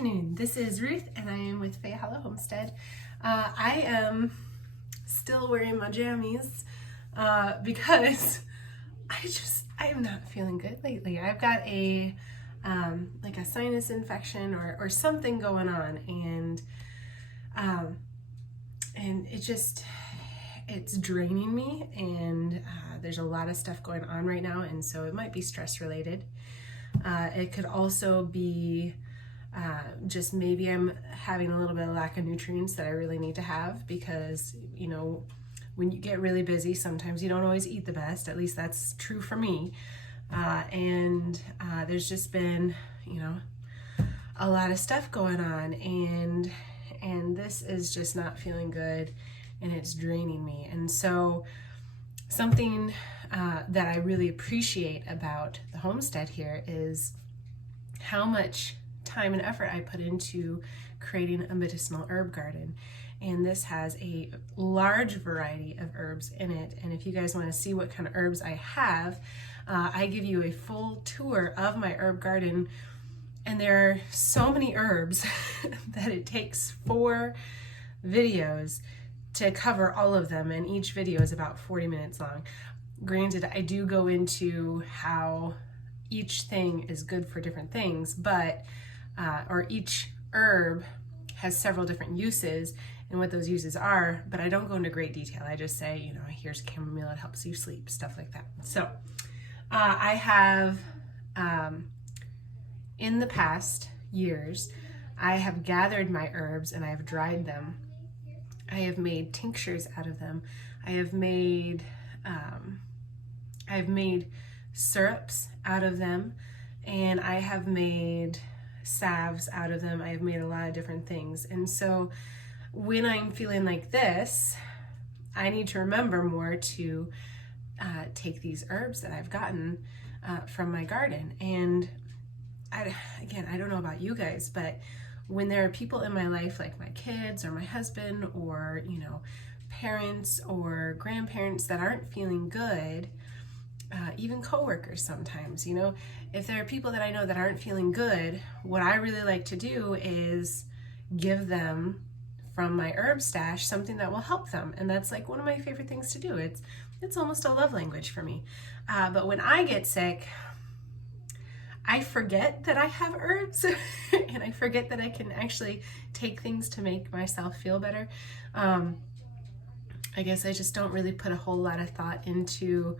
afternoon. This is Ruth and I am with Faye Hollow Homestead. I am still wearing my jammies because I am not feeling good lately. I've got a like a sinus infection or something going on, and it's draining me, and there's a lot of stuff going on right now, and so it might be stress related. It could also be just maybe I'm having a little bit of lack of nutrients that I really need to have, because, you know, when you get really busy, sometimes you don't always eat the best. At least that's true for me. There's just been, you know, a lot of stuff going on, and this is just not feeling good, and it's draining me. And so something that I really appreciate about the homestead here is how much time and effort I put into creating a medicinal herb garden. And this has a large variety of herbs in it. And if you guys want to see what kind of herbs I have, I give you a full tour of my herb garden. And there are so many herbs that it takes 4 videos to cover all of them, and each video is about 40 minutes long. Granted, I do go into how each thing is good for different things, but or each herb has several different uses and what those uses are, but I don't go into great detail. I just say, you know, here's chamomile, it helps you sleep, stuff like that. So I have, in the past years, I have gathered my herbs and I have dried them. I have made tinctures out of them. I have made syrups out of them, and I have made salves out of them. I have made a lot of different things. And so when I'm feeling like this, I need to remember more to take these herbs that I've gotten from my garden. And I don't know about you guys, but when there are people in my life, like my kids or my husband, or, you know, parents or grandparents that aren't feeling good, even coworkers sometimes, you know, if there are people that I know that aren't feeling good, what I really like to do is give them from my herb stash something that will help them. And that's like one of my favorite things to do. It's almost a love language for me. But when I get sick, I forget that I have herbs and I forget that I can actually take things to make myself feel better. I guess I just don't really put a whole lot of thought into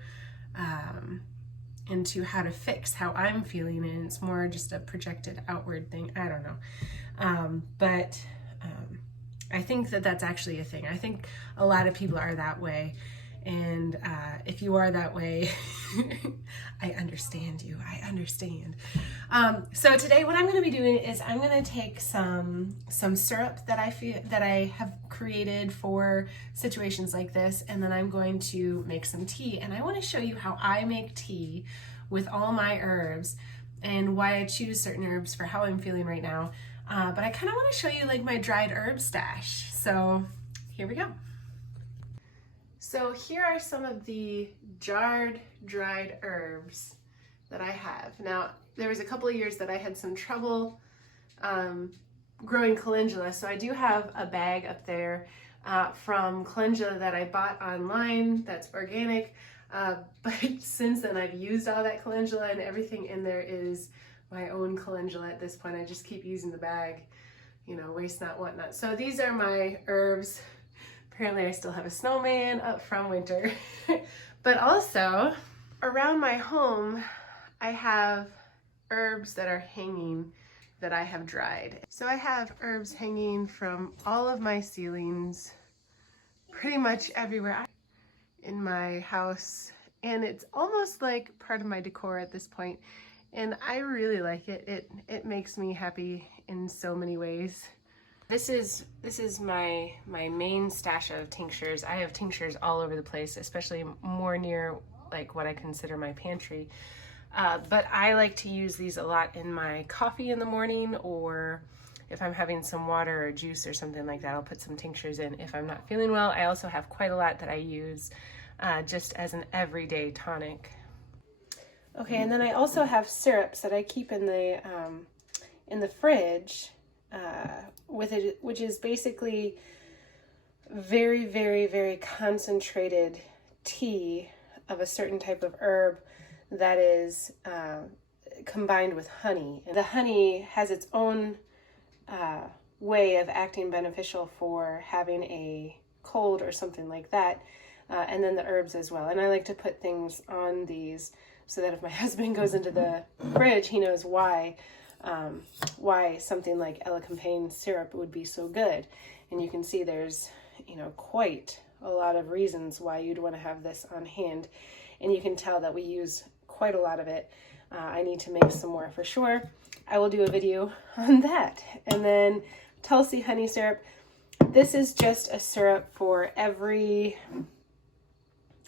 how to fix how I'm feeling, and it's more just a projected outward thing. I don't know. But I think that that's actually a thing. I think a lot of people are that way. And if you are that way, I understand you. I understand. So today, what I'm going to be doing is I'm going to take some syrup that I have created for situations like this, and then I'm going to make some tea. And I want to show you how I make tea with all my herbs, and why I choose certain herbs for how I'm feeling right now. But I kind of want to show you like my dried herb stash. So here we go. So here are some of the jarred, dried herbs that I have. Now, there was a couple of years that I had some trouble growing calendula, so I do have a bag up there from calendula that I bought online that's organic, but since then I've used all that calendula, and everything in there is my own calendula at this point. I just keep using the bag, you know, waste not, want not. So these are my herbs. Apparently I still have a snowman up from winter. But also around my home, I have herbs that are hanging that I have dried. So I have herbs hanging from all of my ceilings, pretty much everywhere in my house. And it's almost like part of my decor at this point. And I really like it. It makes me happy in so many ways. This is my main stash of tinctures. I have tinctures all over the place, especially more near like what I consider my pantry. But I like to use these a lot in my coffee in the morning, or if I'm having some water or juice or something like that, I'll put some tinctures in if I'm not feeling well. I also have quite a lot that I use just as an everyday tonic. Okay, and then I also have syrups that I keep in the fridge with it, which is basically very, very, very concentrated tea of a certain type of herb that is combined with honey. And the honey has its own way of acting beneficial for having a cold or something like that, and then the herbs as well. And I like to put things on these so that if my husband goes into the fridge, he knows why something like elecampane syrup would be so good. And you can see there's, you know, quite a lot of reasons why you'd want to have this on hand. And you can tell that we use quite a lot of it. I need to make some more for sure. I will do a video on that. And then Tulsi honey syrup. This is just a syrup for every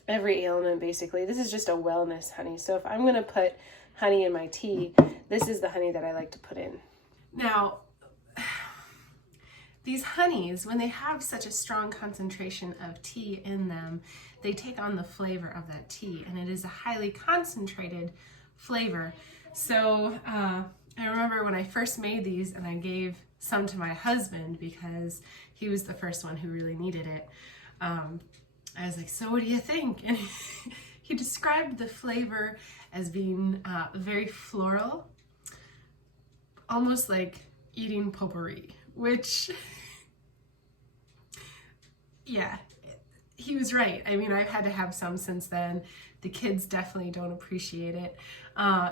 ailment, basically. This is just a wellness honey. So if I'm going to put honey in my tea, this is the honey that I like to put in. Now, these honeys, when they have such a strong concentration of tea in them, they take on the flavor of that tea, and it is a highly concentrated flavor. So I remember when I first made these, and I gave some to my husband because he was the first one who really needed it. I was like, so what do you think? And he described the flavor as being very floral, almost like eating potpourri, which, yeah, he was right. I mean, I've had to have some since then. The kids definitely don't appreciate it.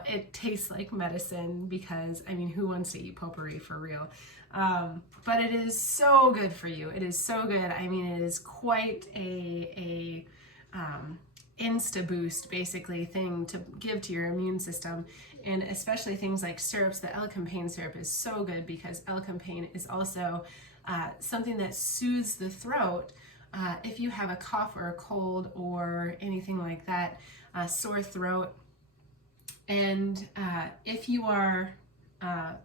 It tastes like medicine because, I mean, who wants to eat potpourri for real? But it is so good for you. It is so good. I mean, it is quite a insta boost, basically, thing to give to your immune system. And especially things like syrups. The elecampane syrup is so good because elecampane is also something that soothes the throat. If you have a cough or a cold or anything like that, sore throat, and if you are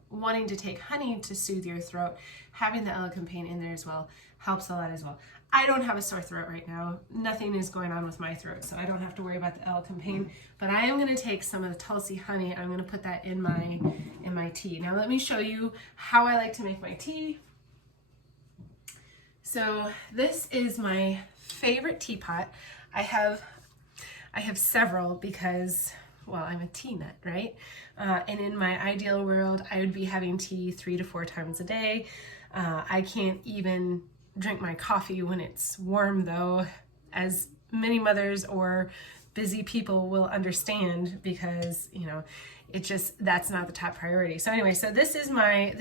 wanting to take honey to soothe your throat, having the elecampane in there as well helps a lot as well. I don't have a sore throat right now. Nothing is going on with my throat, so I don't have to worry about the elecampane. But I am going to take some of the Tulsi honey. I'm going to put that in my tea. Now let me show you how I like to make my tea. So this is my favorite teapot. I have several because, well, I'm a tea nut, right? And in my ideal world, I would be having tea 3 to 4 times a day. I can't even drink my coffee when it's warm, though, as many mothers or busy people will understand, because, you know, it just, that's not the top priority. So anyway, so this is my,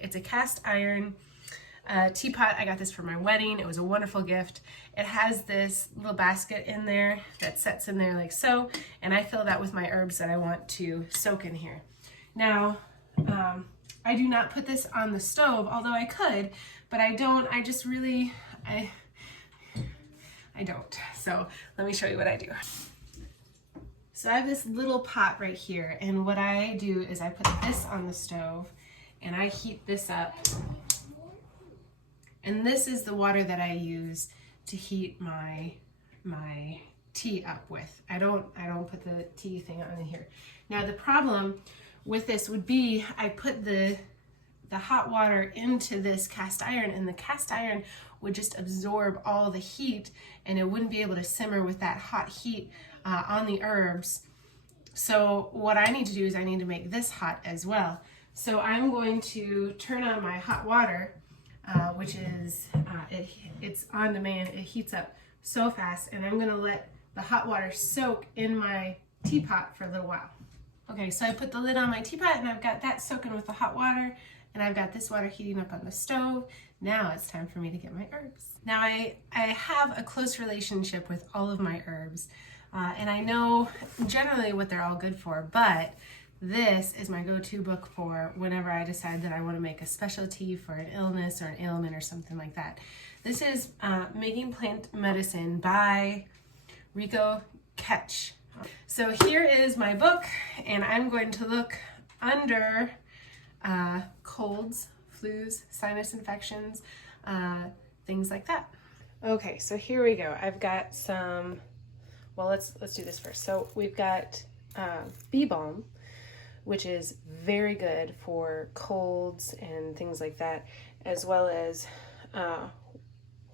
it's a cast iron teapot. I got this for my wedding. It was a wonderful gift. It has this little basket in there that sets in there like so, and I fill that with my herbs that I want to soak in here. Now, I do not put this on the stove, although I could, but I don't. I just really, I don't. So let me show you what I do. So I have this little pot right here, and what I do is I put this on the stove and I heat this up. And this is the water that I use to heat my tea up with. I don't put the tea thing on in here. Now the problem with this would be I put the hot water into this cast iron, and the cast iron would just absorb all the heat, and it wouldn't be able to simmer with that hot heat on the herbs. So what I need to do is I need to make this hot as well. So I'm going to turn on my hot water, which is, it's on demand. It heats up so fast, and I'm gonna let the hot water soak in my teapot for a little while. Okay, so I put the lid on my teapot, and I've got that soaking with the hot water, and I've got this water heating up on the stove. Now it's time for me to get my herbs. Now I have a close relationship with all of my herbs, and I know generally what they're all good for, but this is my go-to book for whenever I decide that I want to make a specialty for an illness or an ailment or something like that. This is Making Plant Medicine by Rico Ketch. So here is my book, and I'm going to look under colds, flus, sinus infections, things like that. Okay, so here we go. I've got some, well, let's do this first. So we've got bee balm, which is very good for colds and things like that, as well as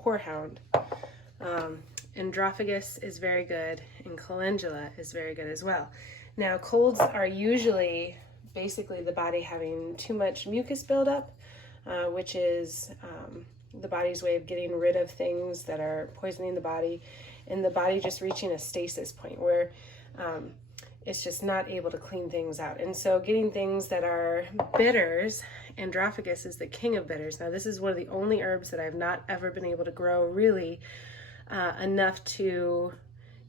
horehound. Androphagus is very good, and calendula is very good as well. Now, colds are usually basically the body having too much mucus buildup, which is the body's way of getting rid of things that are poisoning the body, and the body just reaching a stasis point where it's just not able to clean things out. And so getting things that are bitters, Androphagus is the king of bitters. Now, this is one of the only herbs that I've not ever been able to grow really enough to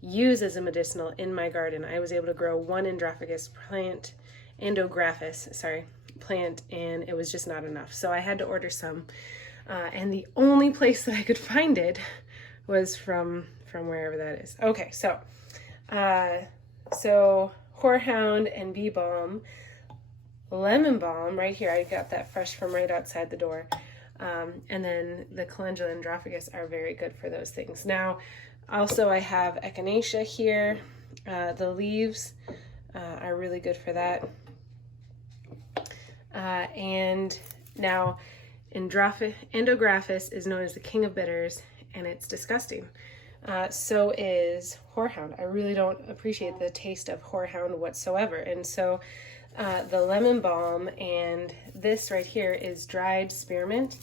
use as a medicinal in my garden. I was able to grow one Androphagus plant, plant, and it was just not enough. So I had to order some. And the only place that I could find it was from wherever that is. Okay, so horehound and bee balm, lemon balm right here. I got that fresh from right outside the door. And then the calendula and Androphagus are very good for those things. Now, also I have echinacea here. The leaves are really good for that. And now Endographis is known as the king of bitters, and it's disgusting. So is horehound. I really don't appreciate the taste of horehound whatsoever. And so the lemon balm and this right here is dried spearmint,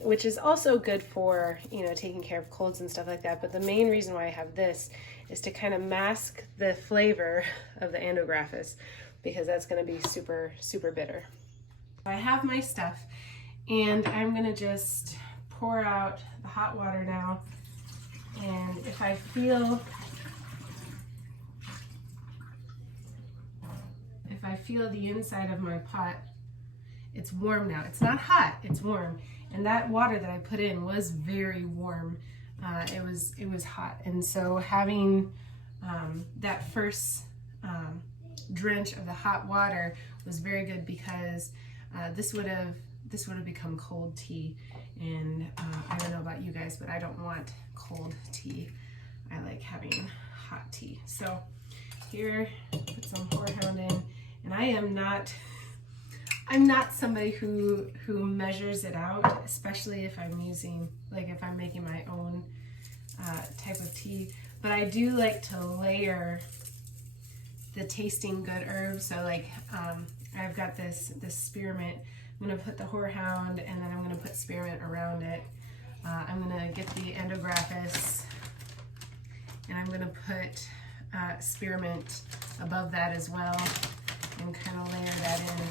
which is also good for, taking care of colds and stuff like that. But the main reason why I have this is to kind of mask the flavor of the Endographis, because that's going to be super, super bitter. I have my stuff, and I'm going to just pour out the hot water now. And if I feel the inside of my pot, it's warm now. It's not hot, it's warm. And that water that I put in was very warm. It was hot. And so having that first drench of the hot water was very good, because this would have become cold tea. And I don't know about you guys, but I don't want cold tea. I like having hot tea. So here, put some horehound in, and I'm not somebody who measures it out, especially if I'm if I'm making my own type of tea. But I do like to layer the tasting good herbs. So I've got this spearmint. I'm going to put the horehound, and then I'm going to put spearmint around it. I'm going to get the Endographis, and I'm going to put spearmint above that as well, and kind of layer that in.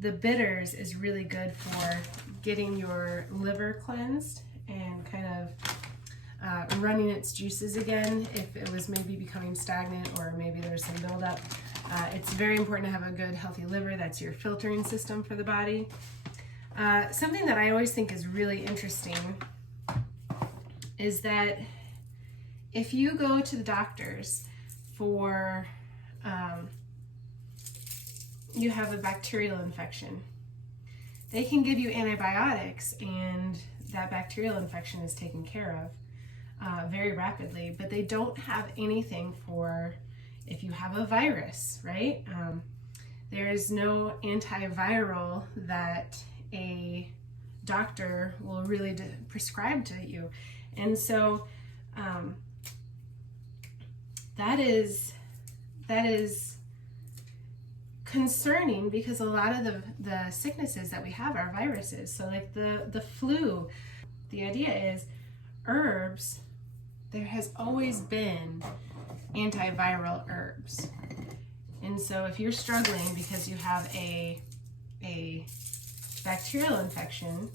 The bitters is really good for getting your liver cleansed and kind of running its juices again if it was maybe becoming stagnant, or maybe there's some buildup. It's very important to have a good, healthy liver. That's your filtering system for the body. Something that I always think is really interesting is that if you go to the doctors for, you have a bacterial infection, they can give you antibiotics, and that bacterial infection is taken care of very rapidly, but they don't have anything for if you have a virus, right? There is no antiviral that a doctor will really prescribe to you. And so that is concerning, because a lot of the sicknesses that we have are viruses. So like the flu, the idea is herbs, there has always been antiviral herbs. And so if you're struggling because you have a bacterial infection,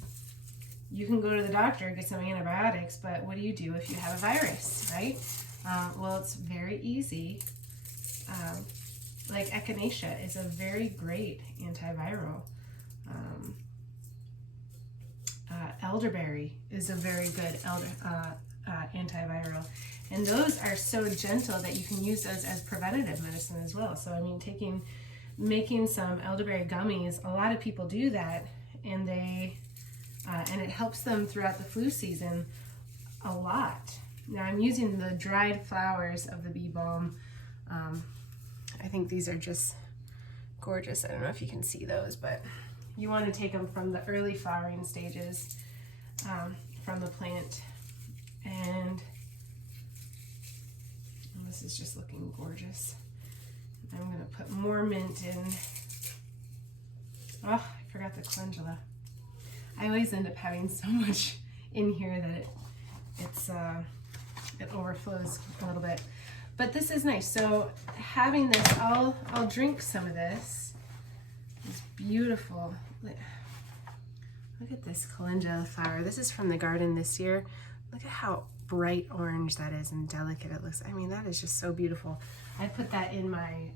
you can go to the doctor, get some antibiotics, but what do you do if you have a virus, right? Well, it's very easy. Like echinacea is a very great antiviral. Elderberry is a very good antiviral. And those are so gentle that you can use those as preventative medicine as well. So I mean, making some elderberry gummies, a lot of people do that, and and it helps them throughout the flu season a lot. Now I'm using the dried flowers of the bee balm. I think these are just gorgeous. I don't know if you can see those, but you want to take them from the early flowering stages from the plant. And this is just looking gorgeous. I'm going to put more mint in. Oh, I forgot the calendula. I always end up having so much in here that it overflows a little bit. But this is nice. So having this, I'll drink some of this. It's beautiful. Look at this calendula flower. This is from the garden this year. Look at how bright orange that is and delicate it looks. I mean, that is just so beautiful. I put that in my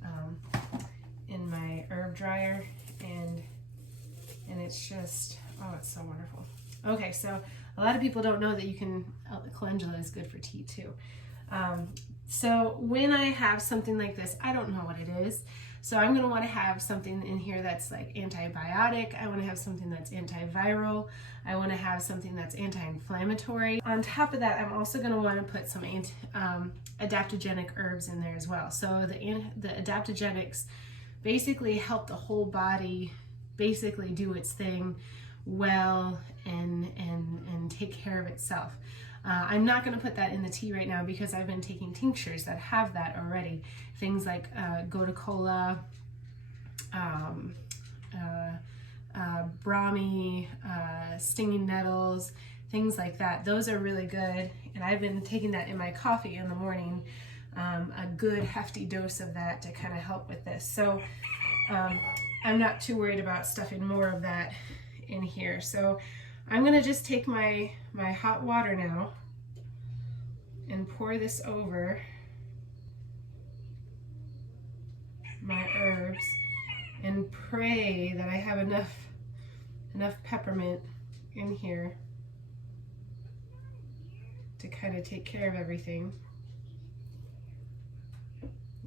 herb dryer, and it's just, oh, it's so wonderful. Okay, so a lot of people don't know that you can, calendula is good for tea too. So when I have something like this, I don't know what it is. So I'm going to want to have something in here that's like antibiotic. I want to have something that's antiviral. I want to have something that's anti-inflammatory. On top of that, I'm also going to want to put some adaptogenic herbs in there as well. So the adaptogenics basically help the whole body basically do its thing well and take care of itself. I'm not going to put that in the tea right now because I've been taking tinctures that have that already. Things like gotu kola, brahmi, stinging nettles, things like that. Those are really good, and I've been taking that in my coffee in the morning, a good hefty dose of that to kind of help with this. So I'm not too worried about stuffing more of that in here. So I'm going to just take my hot water now and pour this over my herbs and pray that I have enough peppermint in here to kind of take care of everything.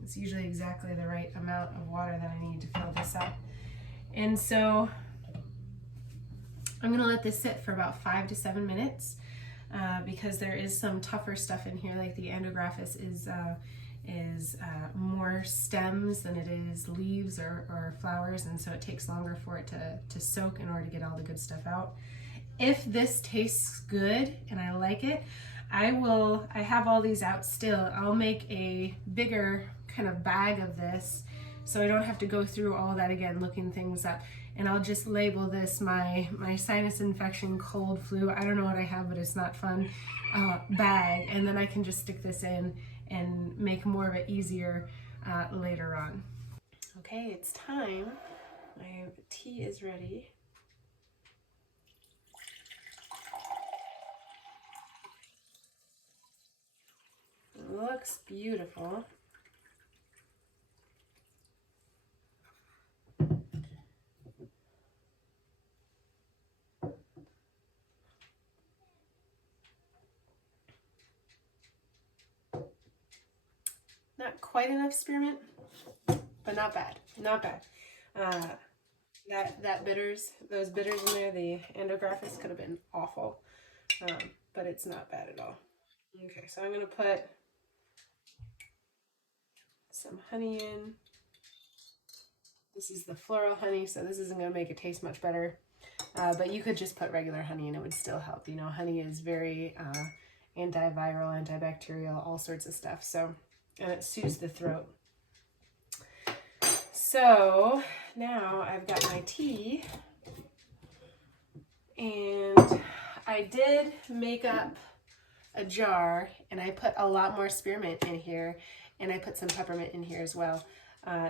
It's usually exactly the right amount of water that I need to fill this up. And so I'm going to let this sit for about 5 to 7 minutes because there is some tougher stuff in here, like the andrographis is more stems than it is leaves or flowers, and so it takes longer for it to soak in order to get all the good stuff out. If this tastes good and I like it, I have all these out still. I'll make a bigger kind of bag of this so I don't have to go through all that again looking things up. And I'll just label this my sinus infection, cold, flu, I don't know what I have, but it's not fun, bag. And then I can just stick this in and make more of it easier later on. Okay, it's time. My tea is ready. It looks beautiful. Not quite enough spearmint, but not bad, not bad. That bitters, those bitters in there, the andrographis could have been awful, but it's not bad at all. Okay, so I'm gonna put some honey in. This is the floral honey, so this isn't gonna make it taste much better, but you could just put regular honey and it would still help. You know, honey is very antiviral, antibacterial, all sorts of stuff, so, and it soothes the throat. So now I've got my tea, and I did make up a jar, and I put a lot more spearmint in here, and I put some peppermint in here as well,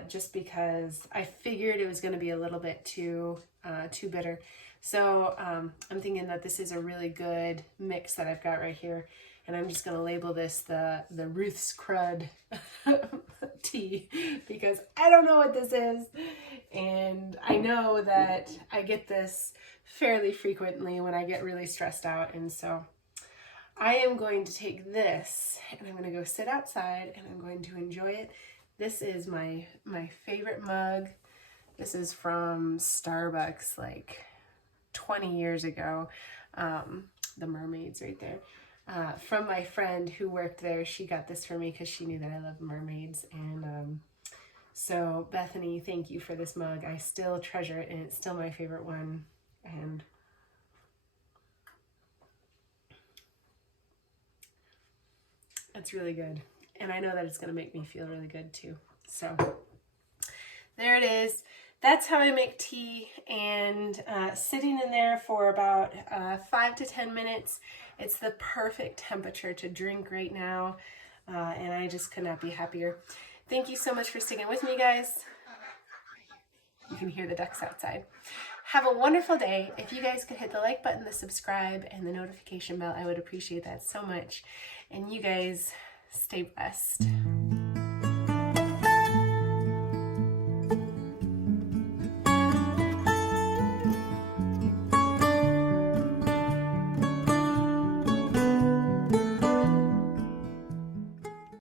just because I figured it was going to be a little bit too bitter. So I'm thinking that this is a really good mix that I've got right here, and I'm just going to label this the Ruth's Crud tea, because I don't know what this is, and I know that I get this fairly frequently when I get really stressed out, and so I am going to take this and I'm going to go sit outside and I'm going to enjoy it. This is my favorite mug. This is from Starbucks like 20 years ago. The mermaids right there. from my friend who worked there. She got this for me because she knew that I love mermaids. And so Bethany, thank you for this mug. I still treasure it, and it's still my favorite one. And it's really good. And I know that it's going to make me feel really good too. So there it is. That's how I make tea, and sitting in there for about 5 to 10 minutes. It's the perfect temperature to drink right now, and I just could not be happier. Thank you so much for sticking with me, guys. You can hear the ducks outside. Have a wonderful day. If you guys could hit the like button, the subscribe, and the notification bell, I would appreciate that so much. And you guys stay blessed.